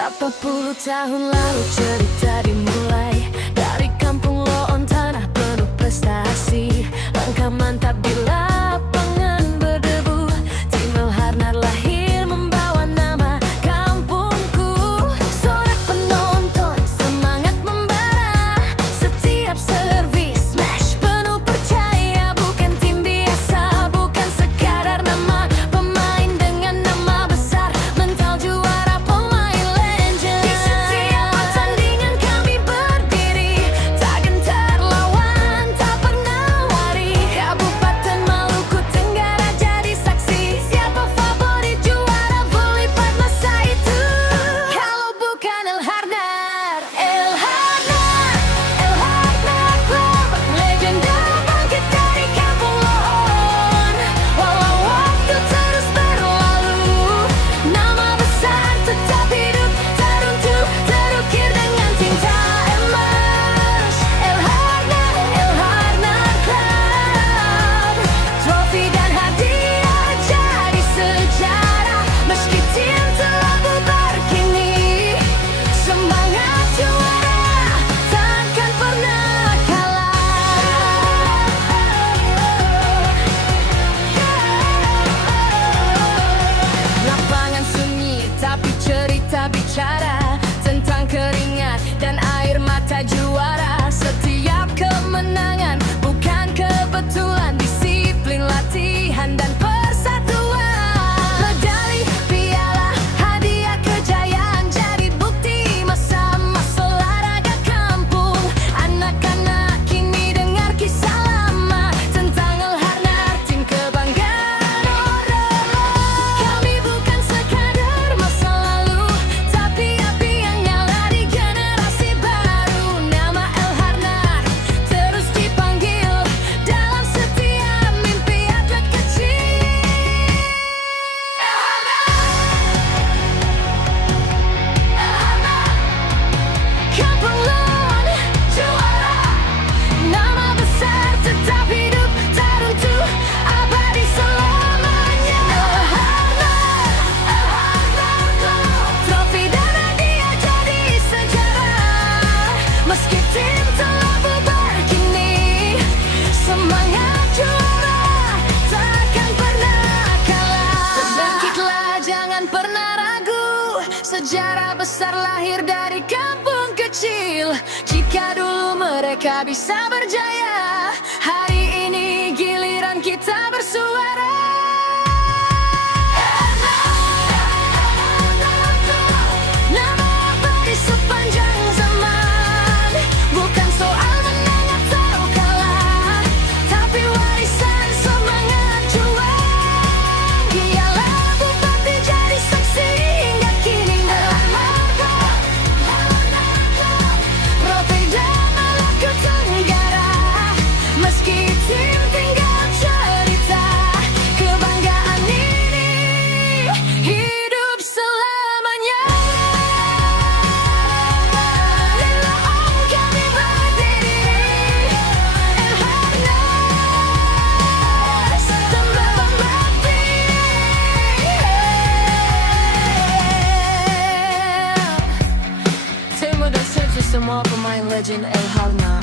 Berapa puluh tahun lalu cerita dimulai dari kampung Loon, tanah penuh prestasi. Langkah mantap di lapangan berdebu. Tim El Harnar lahir membawa nama kampungku. Sorak penonton semangat membara. Setiap servis smash penuh percaya. Bukan tim biasa, bukan sekadar nama pemain dengan nama besar. Mental juara, pemain legend. Di setiap pertandingan kami berdiri, tak gentar lawan, tak pernah lari. Kabupaten Maluku Tenggara jadi saksi. Siapa favorit juara voli masa itu? Kalau bukan El Harnar. El Harnar, El Harnar Club, legenda bangkit dari kampung Loon. Walau waktu terus berlalu, nama besar tetap hidup, teruntuk, terukir dengan tinta emas. El Harnar Club, trofi dan hadiah jadi sejarah. Meski tim telah bubar kini, semangat juara takkan pernah kalah. Lapangan sunyi tapi cerita bicara tentang keringat dan air mata juara. Setiap kemenangan bukan kebetulan, disiplin latihan dan persatuan. Medali, piala, hadiah kejayaan jadi bukti masa-masa olahraga kampung. Anak-anak kini dengar kisah lama tentang El Harnar, tim kebanggaan orang. Kami bukan sekadar masa lalu, tapi api yang nyala di generasi baru. Nama El Harnar terus dipanggil dalam setiap mimpi atlet kecil. El Harnar, kampung Loon juara. Nama besar tetap hidup, teruntuk, abadi selamanya. El Harnar Club, trofi dan hadiah jadi sejarah. Meski tim telah bubar kini, semangat juara takkan pernah kalah. Bangkitlah, jangan pernah ragu. Sejarah besar lahir dari kampung kecil. Jika dulu mereka bisa berjaya, hari ini giliran kita bersuara. Nama abadi sepanjang zaman. Bukan soal menang atau kalah, tapi warisan semangat juang. Ialah bupati jadi saksi hingga kini. El Harnar, Rote dan Maluku Tenggara. Meski tim tinggal cerita, kebanggaan ini hidup selamanya. Di Loon kami berdiri, El Harnar tembak membati. Terima kasih semua pemain legend El Harnar.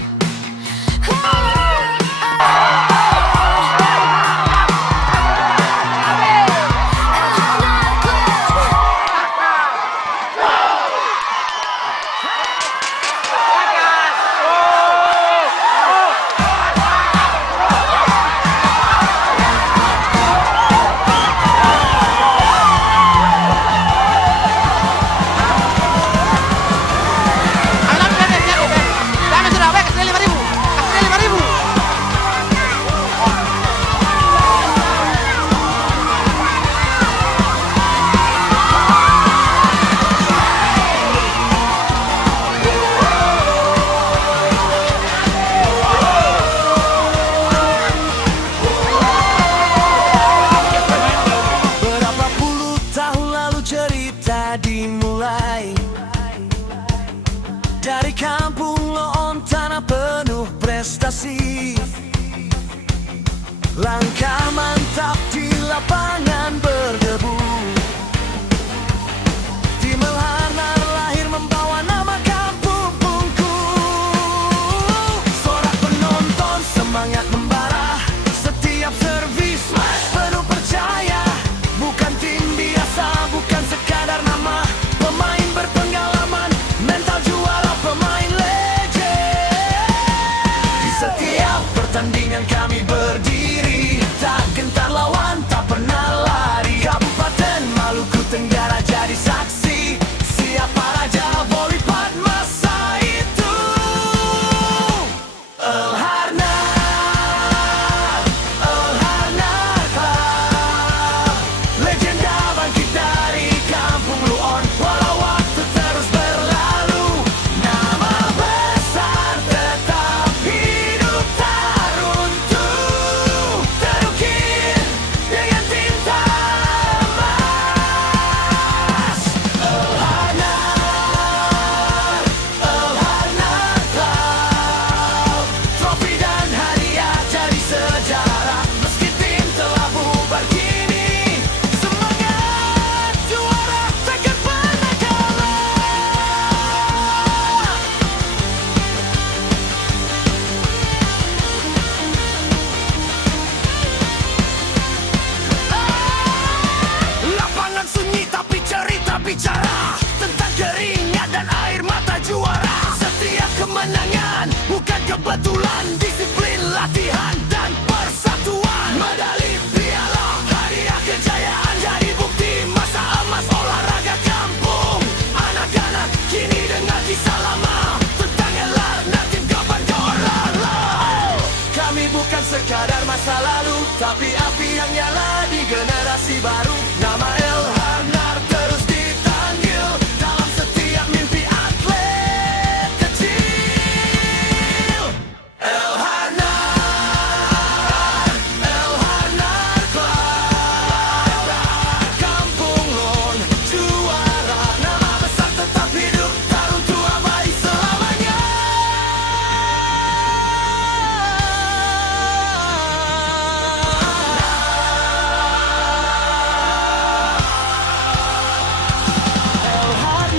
Dame sudah, kasih 5.000. Kasih 5.000. Berapa puluh tahun lalu cerita dimulai dari kampung Loon, tanah penuh prestasi. Langkah mantap di lapangan berdebu. Tim El Harnar kebetulan, disiplin, latihan, dan persatuan. Medali, piala, hadiah kejayaan jadi bukti masa emas olahraga kampung. Anak-anak kini dengar kisah lama tentang Elhadnar tim Kapan Dorala. Kami bukan sekadar masa lalu, tapi api yang nyala di generasi baru. Nama Elhadnar terus dipanggil dalam setiap mimpi atlet kecil. Elhadnar, Elhadnar Club, Kampung Lon juara. Nama besar tetap hidup, tarung tua baik selamanya.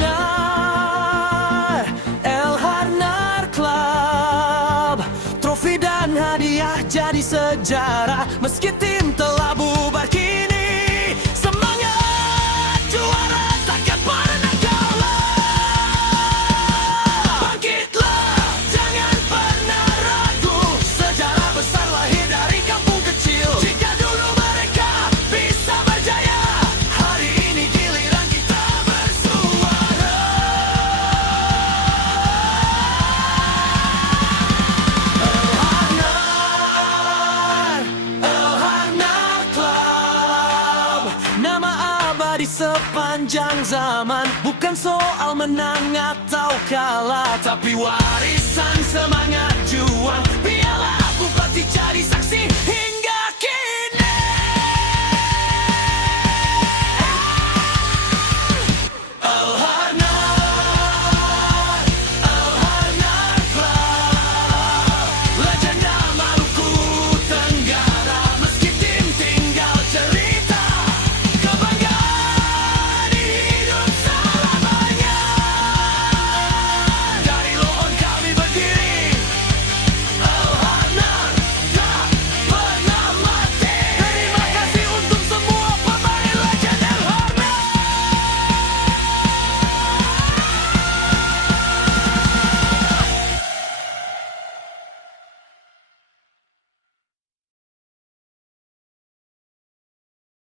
Elhadnar, Elhadnar Club, trofi dan hadiah jadi sejarah. Meski tim telah bubar kini, semangat juara takkan pernah kalah. Bangkitlah, jangan pernah ragu. Sejarah besar lahir dari kampung kecil. Jika dulu mereka bisa berjaya, hari ini giliran kita bersuara. Elhadnar, Elhadnar Club, nama abadi sepanjang zaman. Bukan soal menang atau kalah, tapi warisan semangat juang. Piala bupati jadi saksi hingga